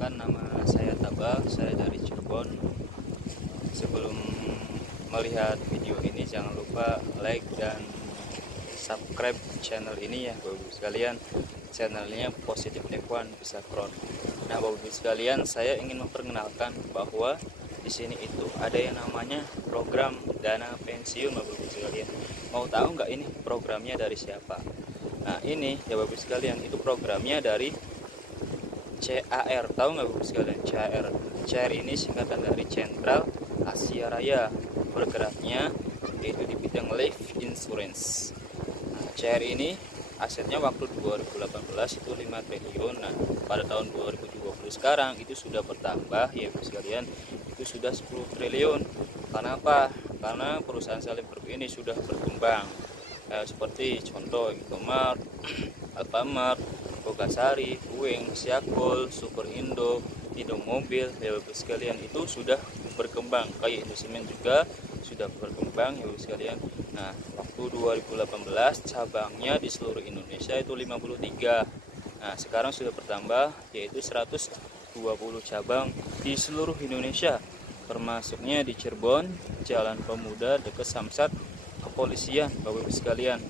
Perkenalkan, nama saya Tabal, saya dari Cirebon. Sebelum melihat video ini, jangan lupa like dan subscribe channel ini ya Bapak-Ibu sekalian. Channelnya Positif F1 bisa Crown. Nah Bapak-Ibu sekalian, saya ingin memperkenalkan bahwa di sini itu ada yang namanya program dana pensiun Bapak-Ibu sekalian. Mau tahu nggak ini programnya dari siapa? Nah ini ya Bapak-Ibu sekalian, itu programnya dari CAR. Tahu nggak Bapak sekalian? CAR ini singkatan dari Central Asia Raya. Bergeraknya yaitu di bidang life insurance. Nah, CAR ini asetnya waktu 2018 itu 5 triliun. Nah, pada tahun 2020 sekarang itu sudah bertambah ya Bapak sekalian, itu sudah 10 triliun. Karena apa? Karena perusahaan Salim Group ini sudah berkembang. Seperti contoh Indomaret, Alfamart, Bogasari, Uing, Siakol, Super Indo, Indomobil ya Bapak sekalian, itu sudah berkembang. Kayak Indosemen juga sudah berkembang ya Bapak sekalian. Nah, waktu 2018 cabangnya di seluruh Indonesia itu 53. Nah, sekarang sudah bertambah yaitu 120 cabang di seluruh Indonesia. Termasuknya di Cirebon, Jalan Pemuda dekat Samsat Kepolisian Bapak-Ibu sekalian.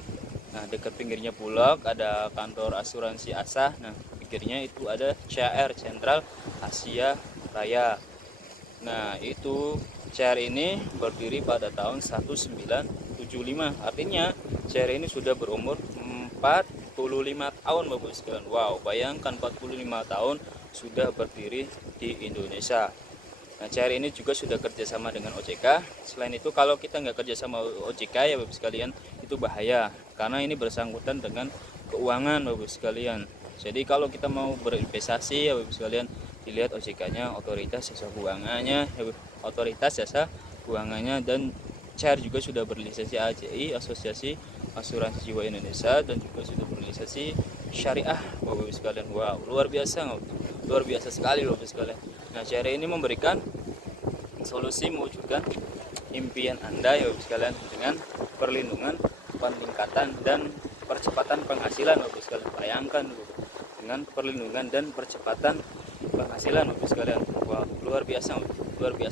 Nah, dekat pinggirnya Bulog ada kantor asuransi ASA. Nah, pinggirnya itu ada CAR, Central Asia Raya. Nah, itu CAR ini berdiri pada tahun 1975. Artinya CAR ini sudah berumur 45 tahun Bapak sekalian. Wow, bayangkan 45 tahun sudah berdiri di Indonesia. Nah, CAR ini juga sudah kerjasama dengan OJK. Selain itu, kalau kita nggak kerjasama OJK ya Bapak sekalian, itu bahaya. Karena ini bersangkutan dengan keuangan Bapak sekalian. Jadi kalau kita mau berinvestasi ya Bapak sekalian, dilihat OJK-nya, otoritas jasa keuangannya, otoritas jasa keuangannya. Dan CAR juga sudah berlisensi AJI, Asosiasi Asuransi Jiwa Indonesia, dan juga sudah berlisensi syariah Bapak sekalian. Wow, luar biasa luar biasa sekali Bapak sekalian. Nah, CAR ini memberikan solusi mewujudkan impian Anda ya Bapak sekalian dengan perlindungan, peningkatan dan percepatan penghasilan Bapak sekalian. Bayangkan dengan perlindungan dan percepatan penghasilan Bapak sekalian. Wah, luar biasa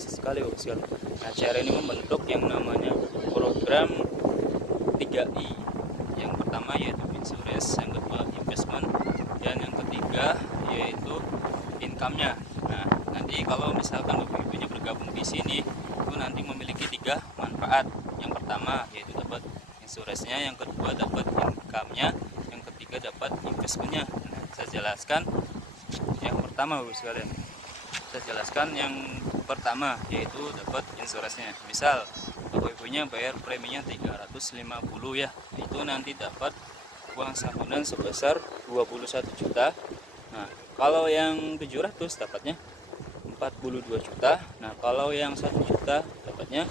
sekali Bapak sekalian. Nah, CAR ini membentuk yang namanya program 3I. Yang pertama yaitu insurance, yang kedua investment, dan yang ketiga yaitu income-nya. Nah, nanti kalau misalkan Bapak Ibunya bergabung di sini, itu nanti memiliki 3 manfaat. Yang pertama yaitu dapat insurance-nya, yang kedua dapat income-nya, yang ketiga dapat investment-nya. Nah, saya jelaskan yang pertama Bapak sekalian. Saya jelaskan yang pertama yaitu dapat insurance-nya. Misal Bapak Ibunya bayar preminya 350 ya, itu nanti dapat uang santunan sebesar 21 juta. Nah, kalau yang 700 dapatnya 42 juta. Nah, kalau yang 1 juta dapatnya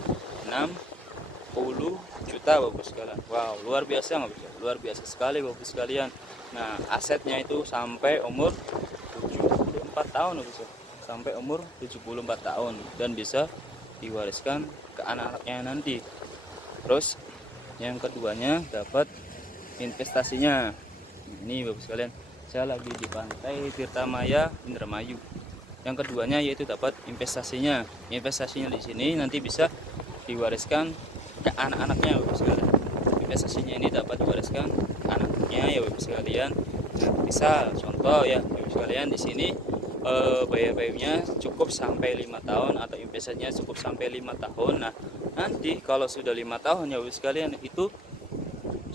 60 juta Bapak sekalian. Wow, luar biasa nggak bisa? Luar biasa sekali Bapak sekalian. Nah, asetnya itu sampai umur 74 tahun Bapak sekalian. Sampai umur 74 tahun dan bisa diwariskan ke anak-anaknya nanti. Terus yang keduanya dapat investasinya. Ini Bapak sekalian, saya lagi di pantai Tirtamaya, Indramayu. Yang keduanya yaitu dapat investasinya. Investasinya di sini nanti bisa diwariskan ke anak-anaknya Bapak sekalian. Investasinya ini dapat diwariskan ke anaknya ya Bapak sekalian. Nah, misal contoh ya Bapak sekalian, di sini bayar-bayarnya cukup sampai 5 tahun atau investasinya cukup sampai 5 tahun. Nah, nanti kalau sudah 5 tahun ya Bapak sekalian, itu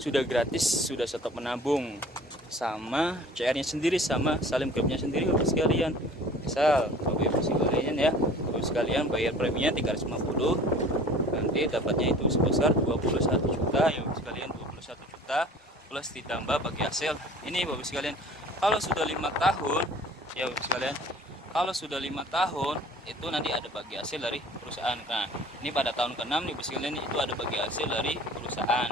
sudah gratis, sudah stop menabung sama CR-nya sendiri, sama Salim Group-nya sendiri Bapak sekalian. Misal Bapak Ibu sekalian ya, Bapak sekalian bayar preminya 350, nanti dapatnya itu sebesar 21 juta ya Bapak sekalian, 21 juta plus ditambah bagi hasil. Ini Bapak sekalian, kalau sudah 5 tahun ya Bapak sekalian, kalau sudah 5 tahun itu nanti ada bagi hasil dari perusahaan. Nah, ini pada tahun ke-6 nih Bapak sekalian, itu ada bagi hasil dari perusahaan.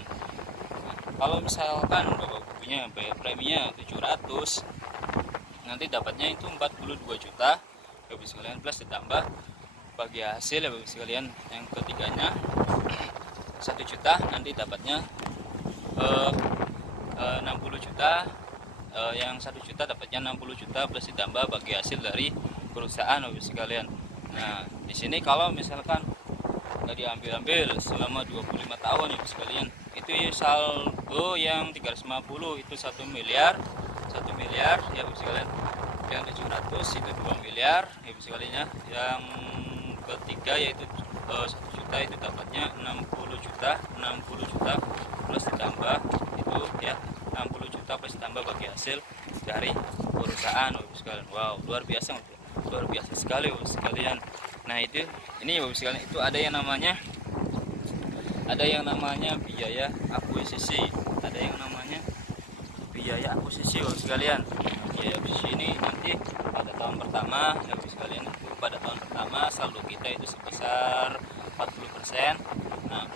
Kalau misalkan Bapak punya bayar preminya 700, nanti dapatnya itu 42 juta Bapak sekalian, plus ditambah bagi hasil ya Bapak sekalian. Yang ketiganya 1 juta, nanti dapatnya 60 juta. Yang 1 juta dapatnya 60 juta plus ditambah bagi hasil dari perusahaan Bapak sekalian. Nah, di sini kalau misalkan nggak diambil selama 25 tahun ya sekalian, itu saldo yang 350 itu 1 miliar, 1 miliar ya sekalian. Yang 700 itu 2 miliar ya sekalian. Yang ketiga yaitu 1 juta itu dapatnya 60 juta, 60 juta plus ditambah itu ya 60 juta plus ditambah bagi hasil dari perusahaan Bapak sekalian. Wow, luar biasa sekali Bapak sekalian. Nah, ini Bapak sekalian, itu ada yang namanya biaya akuisisi, Bapak sekalian. Biaya akuisisi ini nanti pada tahun pertama ya Bapak sekalian, pada tahun pertama saldo kita itu sebesar 40%. Nah,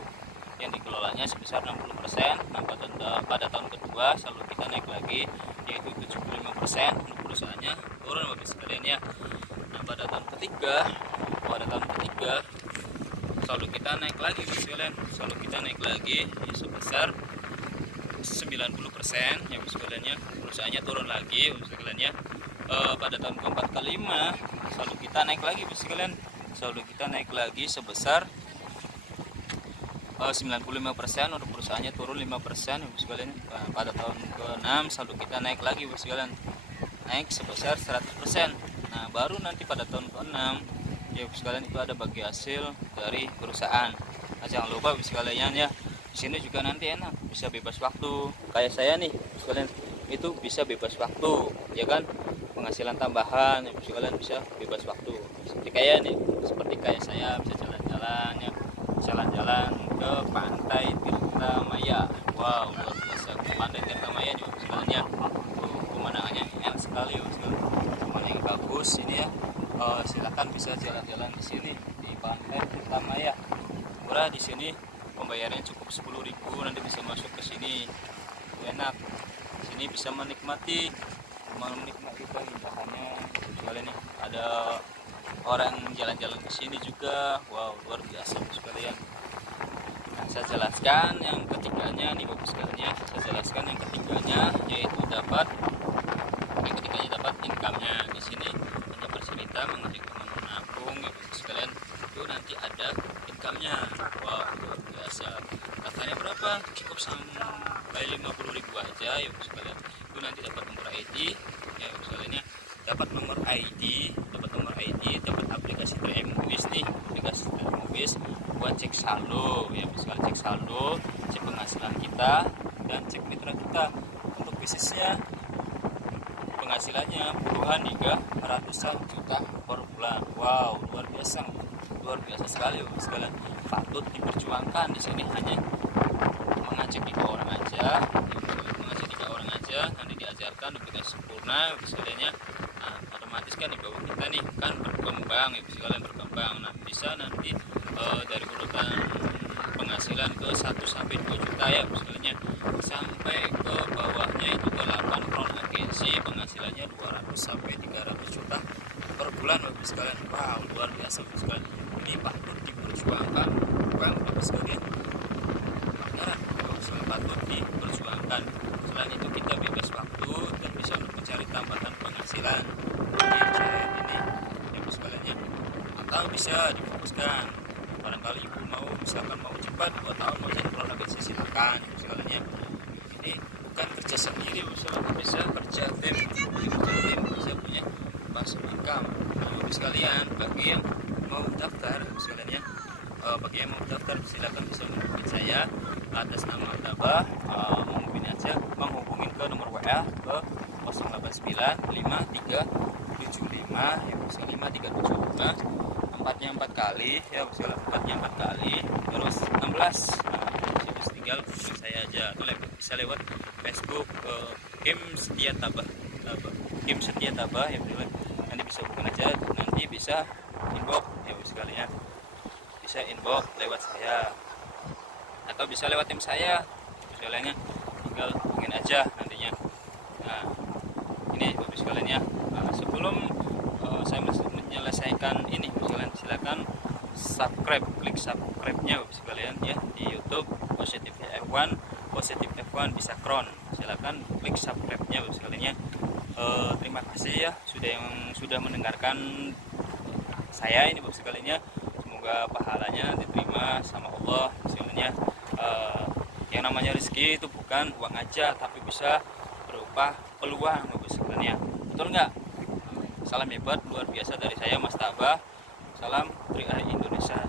yang dikelolanya sebesar 60%. Nah, pada tahun kedua saldo kita naik lagi yaitu 75%, untuk perusahaannya turun Bapak sekalian ya. Nah, pada tahun ketiga saldo kita naik lagi Bapak sekalian, saldo kita naik lagi ya, sebesar 90% ya Bapak sekalian ya. Perusahaannya turun lagi Bapak sekalian ya. Pada tahun keempat kelima saldo kita naik lagi Bapak sekalian, saldo kita naik lagi sebesar 95%, untuk perusahaannya turun 5% ya Bapak sekalian. Pada tahun ke-6 saldo kita naik lagi Bapak sekalian, naik sebesar 100%. Nah, baru nanti pada tahun ke-6 ya Bapak sekalian itu ada bagi hasil dari perusahaan. Nah, jangan lupa Bapak sekalian ya, di sini juga nanti enak, bisa bebas waktu. Kayak saya nih Bapak sekalian, itu bisa bebas waktu ya kan, penghasilan tambahan ya Bapak sekalian, bisa bebas waktu. Seperti kayak saya bisa jalan-jalan ya, jalan-jalan ke pantai Tirta Maya. Wow, luar biasa, ke pantai Tirta Maya juga Bapak sekalian ya. Pemandangannya enak sekali Bapak sekalian, pemandangannya bagus ini ya. Silakan bisa jalan-jalan di sini di pantai Tirta Maya. Murah di sini, pembayarannya cukup 10.000, nanti bisa masuk ke sini. Enak. Di sini bisa menikmati keindahannya. Soalnya nih ada orang jalan-jalan ke sini juga. Wow, luar biasa sekalian. Nah, saya jelaskan yang ketiganya nih Bapak sekalian. Yaitu dapat income-nya. Di sini hanya bercerita mengenai menabung ya Bapak sekalian. Itu nanti ada income-nya. Wow, luar biasa. Katanya berapa? Cukup sampai 50.000 aja ya Bapak sekalian. Itu nanti dapat nomor ID ya Bapak sekalian ya. Dapat nomor ID, dapat aplikasi TreMWis nih, buat cek saldo ya Bapak sekalian, cek saldo, cek penghasilan kita dan cek mitra kita. Untuk bisnisnya penghasilannya puluhan hingga ratusan juta per bulan. Wow, luar biasa sekali Bapak sekalian. Patut diperjuangkan. Di sini hanya mengajak 3 orang aja, nanti diajarkan diberikan sempurna Bapak sekalian ya. Nah, otomatis kan di bawah kita nih kan berkembang ya Bapak sekalian, berkembang. Nah, bisa nanti dari urutan penghasilan ke 1 sampai 2 juta ya Bapak sekalian ya. Sampai ke bawahnya itu ke 8 crown agensi, penghasilannya 200 sampai 300 juta per bulan Bapak sekalian. Wow, luar biasa Bapak sekalian. Ini patut diperjuangkan Bapak sekalian. Patut diperjuangkan. Selain itu kita bebas waktu dan bisa mencari tambahan penghasilan ini ya Bapak sekalian ya. Atau bisa difokuskan, barangkali ibu misalkan mau cepat 2 tahun mau jadi produk agensi, silakan Bapak sekalian ya. Ini bukan kerja sendiri Bapak sekalian, bisa kerja tim, bisa punya pasif income Bapak sekalian. Bagi yang mau daftar Bapak sekalian ya, silakan bisa menghubungi saya atas nama Tabah. Menghubungin ke nomor WA ke 08953755 ya Bapak sekalian, 5375, empatnya 4 kali ya Bapak sekalian, terus 16. Nah, tinggal hubungi saya aja, atau bisa lewat Facebook Kim Setia Tabah ya Bapak sekalian. Nanti bisa hubungi aja, nanti bisa inbox ya Bapak sekalian ya. Bisa inbox lewat saya atau bisa lewat tim saya sekalian ya, tinggal hubungin aja nantinya. Nah, ini Bapak sekalian ya. Sebelum saya menyelesaikan ini Bapak sekalian, silakan klik subscribe-nya Bapak sekalian ya di YouTube Positif F1 bisa Kron. Silakan klik subscribe-nya Bapak sekalian ya. Terima kasih ya sudah mendengarkan saya ini Bapak sekalinya. Semoga pahalanya diterima sama Allah. Sebenarnya yang namanya rezeki itu bukan uang aja, tapi bisa berupa peluang Bapak sekalian. Betul nggak? Salam hebat luar biasa dari saya Mas Tabah. Salam Tri Indonesia.